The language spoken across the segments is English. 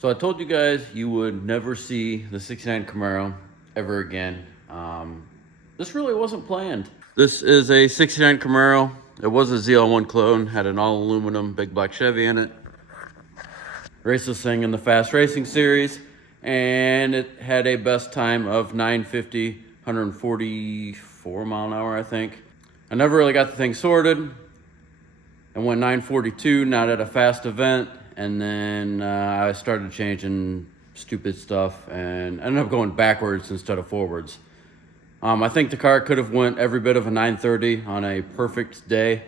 So I told you guys you would never see the 69 Camaro ever again. This really wasn't planned. This is a 69 Camaro. It was a ZL1 clone, had an all aluminum big black Chevy in it. Raced this thing in the fast racing series, and it had a best time of 950, 144 mile an hour, I think. I never really got the thing sorted. I went 942, not at a fast event. And then I started changing stupid stuff and ended up going backwards instead of forwards. I think the car could have went every bit of a 930 on a perfect day,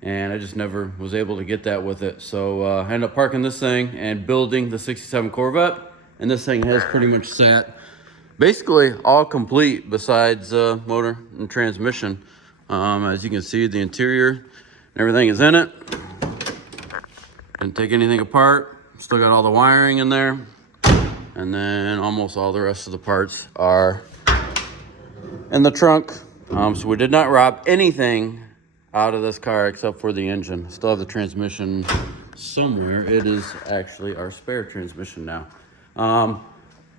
and I just never was able to get that with it. So I ended up parking this thing and building the 67 Corvette, and this thing has pretty much sat basically all complete besides motor and transmission. As you can see, the interior and everything is in it. Didn't take anything apart. Still got all the wiring in there. And then almost all the rest of the parts are in the trunk. So we did not rob anything out of this car except for the engine. Still have the transmission somewhere. It is actually our spare transmission now.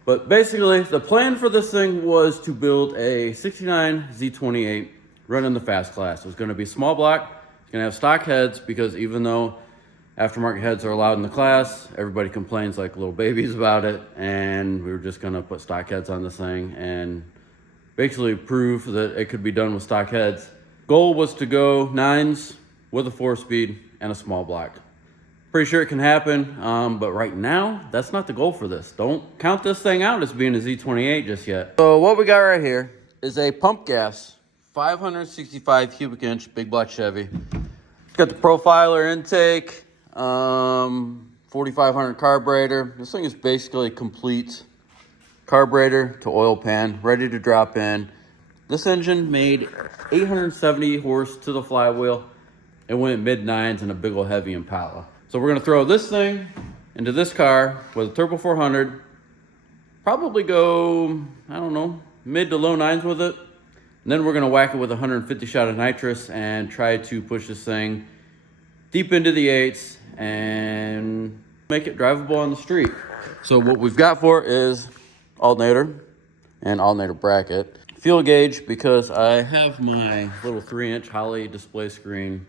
But basically, the plan for this thing was to build a 69 Z28 running the fast class. It was going to be small block. It's going to have stock heads because even though aftermarket heads are allowed in the class, everybody complains like little babies about it, and we were just gonna put stock heads on this thing and basically prove that it could be done with stock heads. Goal was to go 9s with a 4-speed and a small block. Pretty sure it can happen, but right now, that's not the goal for this. Don't count this thing out as being a Z28 just yet. So what we got right here is a pump gas, 565 cubic inch, big black Chevy. It's got the profiler intake, 4500 carburetor. This thing is basically a complete carburetor to oil pan, ready to drop in. This engine made 870 horse to the flywheel. It went mid-9s in a big old heavy Impala. So we're gonna throw this thing into this car with a turbo 400, probably go, I don't know, mid to low 9s with it. And then we're gonna whack it with 150 shot of nitrous and try to push this thing deep into the 8s and make it drivable on the street. So what we've got for is alternator and alternator bracket. Fuel gauge, because I have my little 3-inch Holley display screen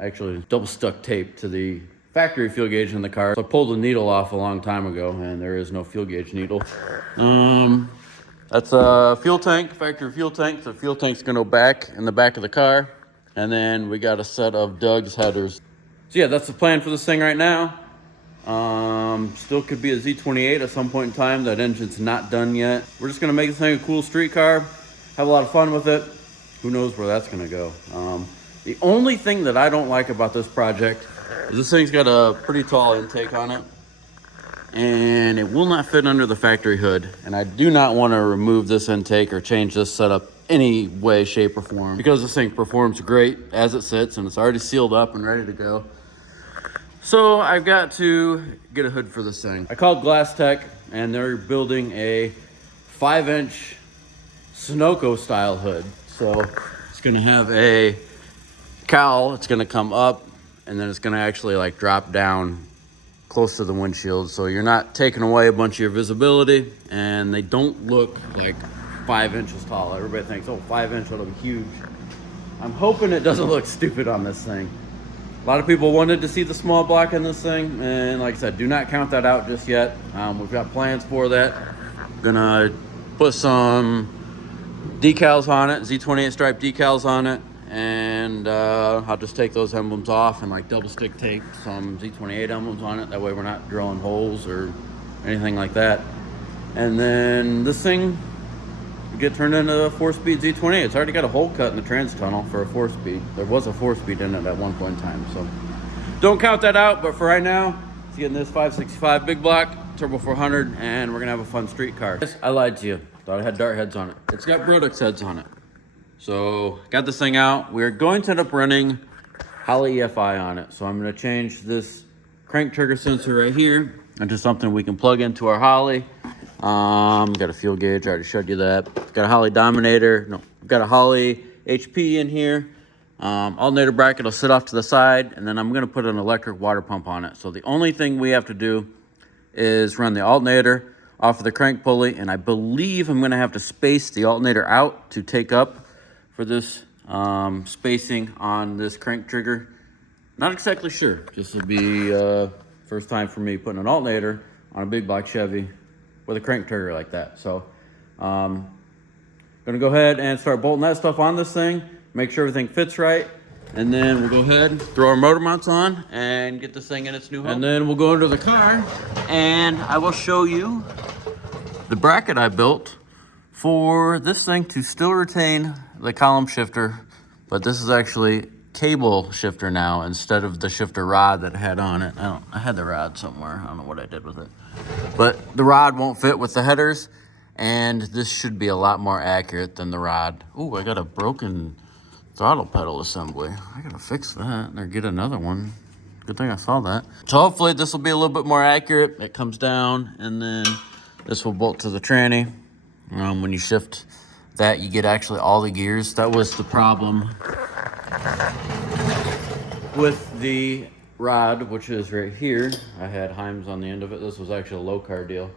actually double stuck tape to the factory fuel gauge in the car. So I pulled the needle off a long time ago and there is no fuel gauge needle. That's a fuel tank, factory fuel tank. So the fuel tank's gonna go back in the back of the car. And then we got a set of Doug's headers. So yeah, that's the plan for this thing right now. Still could be a Z28 at some point in time. That engine's not done yet. We're just gonna make this thing a cool street car, have a lot of fun with it. Who knows where that's gonna go. The only thing that I don't like about this project is this thing's got a pretty tall intake on it, and it will not fit under the factory hood. And I do not want to remove this intake or change this setup any way, shape, or form, because this thing performs great as it sits and it's already sealed up and ready to go. So I've got to get a hood for this thing. I called Glass Tech and they're building a 5-inch Sunoco style hood. So it's gonna have a cowl, it's gonna come up, and then it's gonna actually like drop down close to the windshield. So you're not taking away a bunch of your visibility, and they don't look like 5 inches tall. Everybody thinks, oh, 5 inch, it'll be huge. I'm hoping it doesn't look stupid on this thing. A lot of people wanted to see the small block in this thing, and like I said, do not count that out just yet. We've got plans for that. Gonna put some decals on it, Z28 stripe decals on it, and I'll just take those emblems off and like double stick tape some Z28 emblems on it. That way we're not drilling holes or anything like that. And then this thing get turned into a 4-speed Z28. It's already got a hole cut in the trans tunnel for a 4-speed. There was a 4-speed in it at one point in time, so don't count that out. But for right now, it's getting this 565 big block turbo 400, and we're gonna have a fun street car. I lied to you. Thought it had dart heads on it. It's got Brodix heads on it. So got this thing out. We're going to end up running Holley EFI on it. So I'm gonna change this crank trigger sensor right here into something we can plug into our Holley. Got a fuel gauge, I already showed you that. Got a Holley Dominator, no, got a Holley HP in here. Alternator bracket will sit off to the side, and then I'm gonna put an electric water pump on it. So the only thing we have to do is run the alternator off of the crank pulley, and I believe I'm gonna have to space the alternator out to take up for this spacing on this crank trigger. Not exactly sure. This will be first time for me putting an alternator on a big block Chevy with a crank trigger like that. So gonna go ahead and start bolting that stuff on this thing, make sure everything fits right, and then we'll go ahead and throw our motor mounts on and get this thing in its new home. And then we'll go into the car and I will show you the bracket I built for this thing to still retain the column shifter, but this is actually cable shifter now instead of the shifter rod that I had on it. I had the rod somewhere. I don't know what I did with it, but the rod won't fit with the headers, and this should be a lot more accurate than the rod. Ooh, I got a broken throttle pedal assembly. I gotta fix that or get another one. Good thing I saw that. So hopefully this will be a little bit more accurate. It comes down, and then this will bolt to the tranny. When you shift that, you get actually all the gears. That was the problem with the rod, which is right here. I had Heims on the end of it. This was actually a low car deal.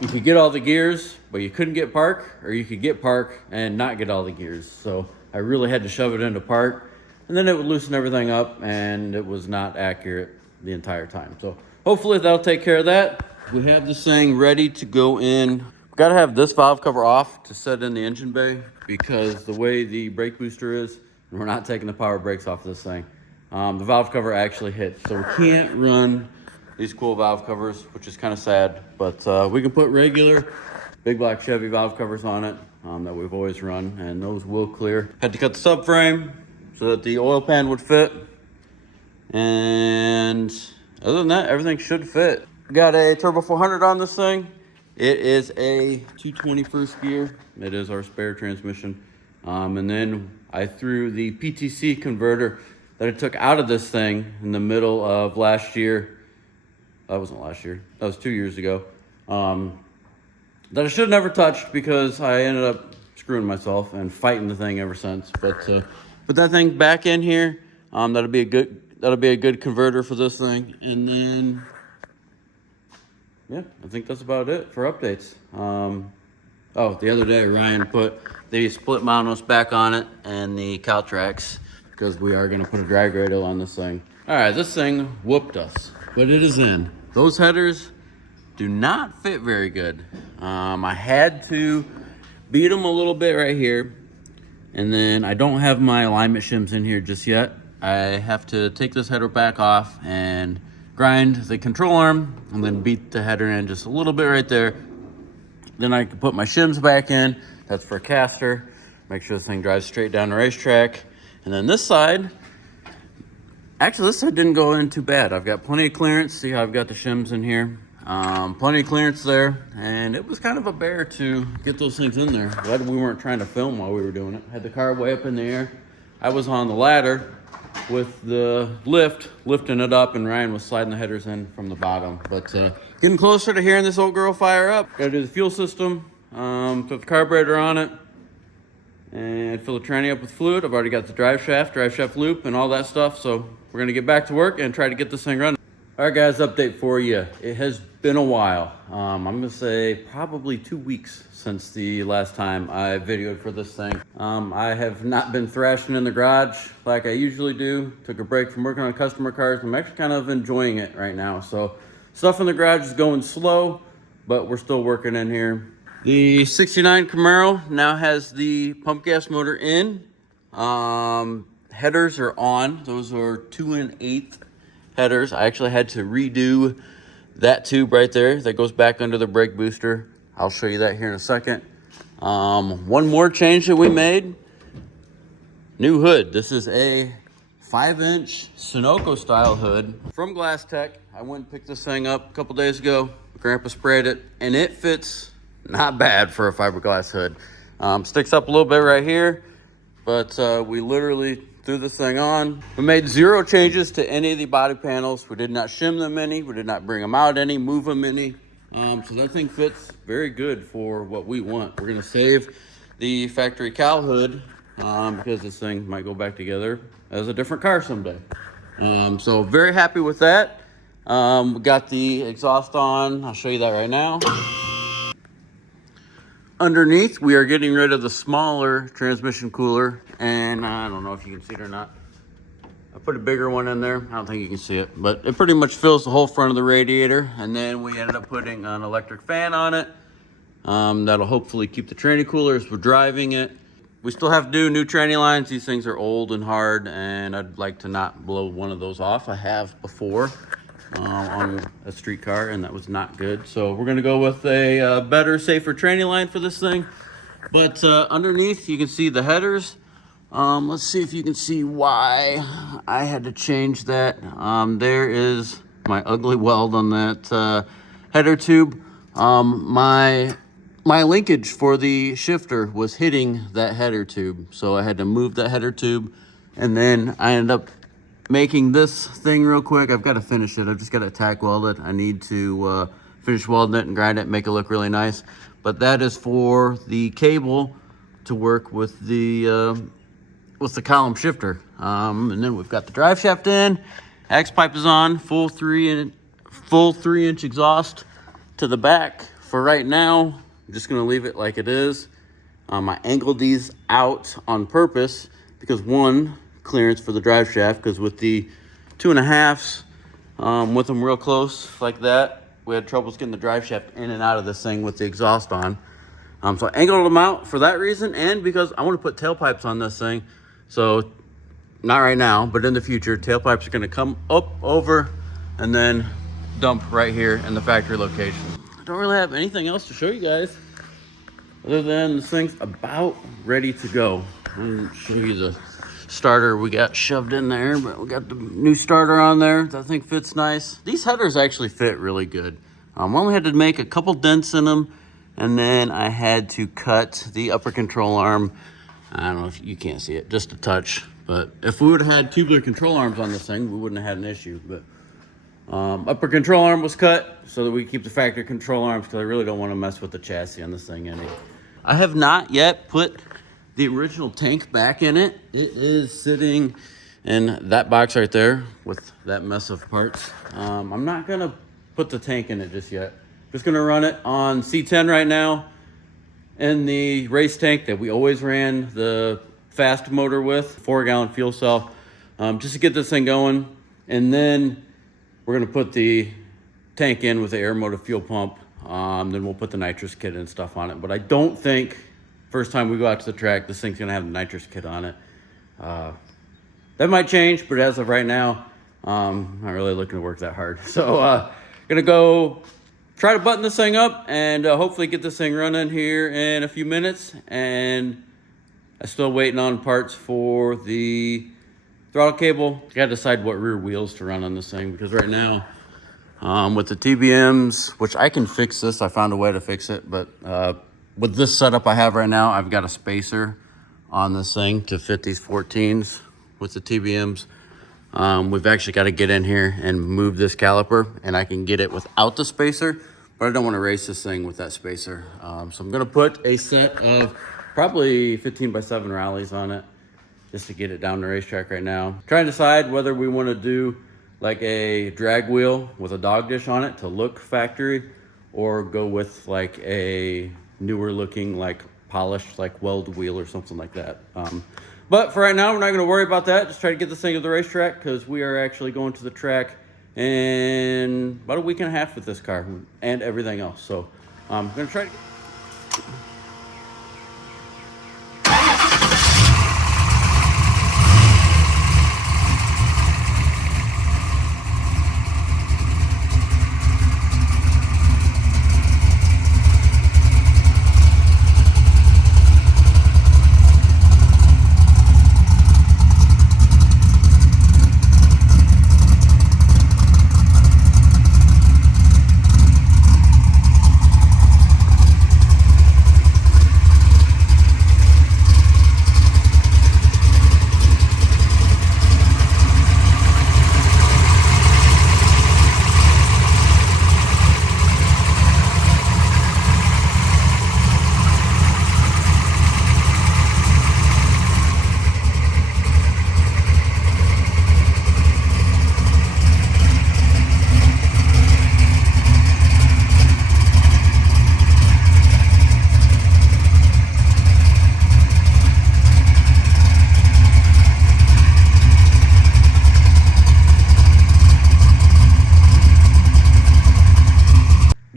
You could get all the gears, but you couldn't get park, or you could get park and not get all the gears. So I really had to shove it into park, and then it would loosen everything up, and it was not accurate the entire time. So hopefully that'll take care of that. We have this thing ready to go in. We've got to have this valve cover off to set in the engine bay, because the way the brake booster is, we're not taking the power brakes off this thing. The valve cover actually hits, so we can't run these cool valve covers, which is kind of sad, but we can put regular big black Chevy valve covers on it that we've always run, and those will clear. Had to cut the subframe so that the oil pan would fit, and other than that, everything should fit. Got a Turbo 400 on this thing. It is a 220 first gear. It is our spare transmission. And then I threw the PTC converter that I took out of this thing in the middle of last year. That wasn't last year. That was 2 years ago. That I should have never touched, because I ended up screwing myself and fighting the thing ever since. But put that thing back in here. That'll be a good converter for this thing. And then yeah, I think that's about it for updates. Oh, the other day Ryan put the split mounts back on it and the cow tracks, because we are gonna put a drag radial on this thing. All right, this thing whooped us, but it is in. Those headers do not fit very good. I had to beat them a little bit right here, and then I don't have my alignment shims in here just yet. I have to take this header back off and grind the control arm, and then beat the header in just a little bit right there. Then I can put my shims back in. That's for a caster. Make sure this thing drives straight down the racetrack. And then this side, actually this side didn't go in too bad. I've got plenty of clearance. See how I've got the shims in here? Plenty of clearance there. And it was kind of a bear to get those things in there. Glad we weren't trying to film while we were doing it. Had the car way up in the air. I was on the ladder with the lift, lifting it up, and Ryan was sliding the headers in from the bottom. But getting closer to hearing this old girl fire up. Gotta do the fuel system, put the carburetor on it, and fill the tranny up with fluid. I've already got the drive shaft loop, and all that stuff. So we're gonna get back to work and try to get this thing running. All right, guys, update for you. It has been a while. I'm gonna say probably 2 weeks since the last time I videoed for this thing. I have not been thrashing in the garage like I usually do. Took a break from working on customer cars. I'm actually kind of enjoying it right now. So stuff in the garage is going slow, but we're still working in here. The 69 Camaro now has the pump gas motor in. Headers are on. Those are 2 1/8 headers. I actually had to redo that tube right there that goes back under the brake booster. I'll show you that here in a second. One more change that we made. New hood. This is a 5-inch Sunoco style hood from Glass Tech. I went and picked this thing up a couple days ago. Grandpa sprayed it, and it fits not bad for a fiberglass hood. Sticks up a little bit right here, but we literally threw this thing on. We made 0 changes to any of the body panels. We did not shim them any. We did not bring them out any, move them any. So that thing fits very good for what we want. We're gonna save the factory cowl hood because this thing might go back together as a different car someday. So very happy with that. We got the exhaust on. I'll show you that right now. Underneath, we are getting rid of the smaller transmission cooler, and I don't know if you can see it or not. I put a bigger one in there. I don't think you can see it, but it pretty much fills the whole front of the radiator. And then we ended up putting an electric fan on it. That'll hopefully keep the tranny cooler as we're driving it. We still have to do new tranny lines. These things are old and hard, and I'd like to not blow one of those off. I have before on a street car, and that was not good. So we're gonna go with a better, safer tranny line for this thing. But underneath, you can see the headers. Let's see if you can see why I had to change that. There is my ugly weld on that header tube. My linkage for the shifter was hitting that header tube, so I had to move that header tube, and then I ended up making this thing real quick. I've got to finish it. I've just got to tack weld it. I need to finish welding it and grind it, make it look really nice. But that is for the cable to work with the column shifter. And then we've got the drive shaft in. Axe pipe is on. Full 3-inch exhaust to the back. For right now, I'm just gonna leave it like it is. I angled these out on purpose because one, clearance for the drive shaft, because with the 2.5s, with them real close like that, we had troubles getting the drive shaft in and out of this thing with the exhaust on. So I angled them out for that reason, and because I want to put tailpipes on this thing. So not right now, but in the future, tailpipes are going to come up over and then dump right here in the factory location. I don't really have anything else to show you guys other than this thing's about ready to go. I'll show you the starter we got shoved in there, but we got the new starter on there. That thing fits nice. These headers actually fit really good. I only had to make a couple dents in them, and then I had to cut the upper control arm. I don't know if you can't see it, just a touch. But if we would have had tubular control arms on this thing, we wouldn't have had an issue. But upper control arm was cut so that we keep the factory control arms, because I really don't want to mess with the chassis on this thing any. I have not yet put the original tank back in it. It is sitting in that box right there with that mess of parts. I'm not gonna put the tank in it just yet. Just gonna run it on C10 right now in the race tank that we always ran the fast motor with, 4-gallon fuel cell, just to get this thing going. And then we're gonna put the tank in with the air motor fuel pump. Then we'll put the nitrous kit and stuff on it. But I don't think first time we go out to the track, this thing's gonna have the nitrous kit on it. That might change, but as of right now, not really looking to work that hard. So gonna go try to button this thing up and hopefully get this thing running here in a few minutes. And I'm still waiting on parts for the throttle cable. Gotta decide what rear wheels to run on this thing, because right now, with the TBMs, which I can fix this, I found a way to fix it, but with this setup I have right now, I've got a spacer on this thing to fit these 14s with the TBMs. We've actually got to get in here and move this caliper, and I can get it without the spacer, but I don't want to race this thing with that spacer. So I'm going to put a set of probably 15x7 rallies on it just to get it down the racetrack right now. Trying to decide whether we want to do like a drag wheel with a dog dish on it to look factory, or go with like a newer looking, like polished, like weld wheel or something like that. But for right now, we're not going to worry about that. Just try to get this thing to the racetrack, because we are actually going to the track in about a week and a half with this car and everything else. So I'm going to try to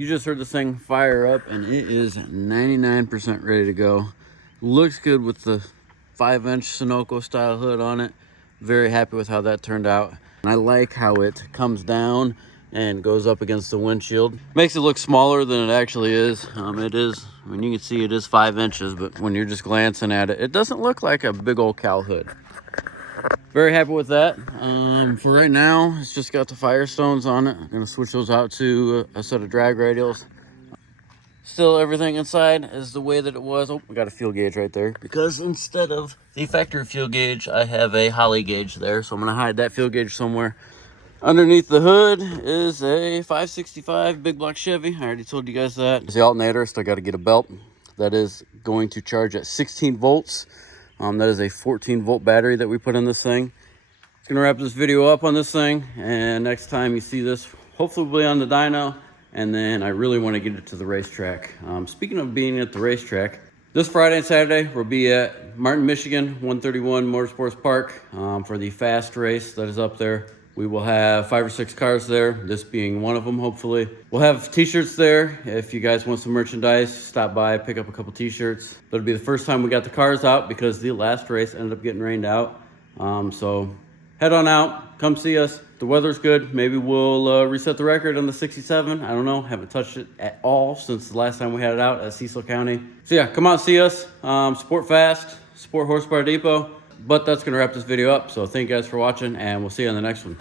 You just heard this thing fire up, and it is 99% ready to go. Looks good with the 5-inch Sunoco style hood on it. Very happy with how that turned out. And I like how it comes down and goes up against the windshield. Makes it look smaller than it actually is. It is, I mean, you can see it is 5 inches, but when you're just glancing at it, it doesn't look like a big old cow hood. Very happy with that. For right now, it's just got the Firestones on it. I'm gonna switch those out to a set of drag radials. Still, everything inside is the way that it was. Oh, we got a fuel gauge right there. Because instead of the factory fuel gauge, I have a Holly gauge there. So I'm gonna hide that fuel gauge somewhere. Underneath the hood is a 565 big block Chevy. I already told you guys that. It's the alternator, still got to get a belt. That is going to charge at 16 volts. That is a 14-volt battery that we put in this thing. It's gonna wrap this video up on this thing, and next time you see this, hopefully we'll be on the dyno, and then I really want to get it to the racetrack. Speaking of being at the racetrack, this Friday and Saturday we'll be at Martin, Michigan, 131 Motorsports Park for the fast race that is up there. We will have 5 or 6 cars there, this being one of them, hopefully. We'll have t-shirts there. If you guys want some merchandise, stop by, pick up a couple t-shirts. That'll be the first time we got the cars out because the last race ended up getting rained out. So head on out, come see us. The weather's good. Maybe we'll reset the record on the 67. I don't know, haven't touched it at all since the last time we had it out at Cecil County. So yeah, come out, see us. Support fast, support Horsepower Depot. But that's going to wrap this video up. So thank you guys for watching, and we'll see you on the next one.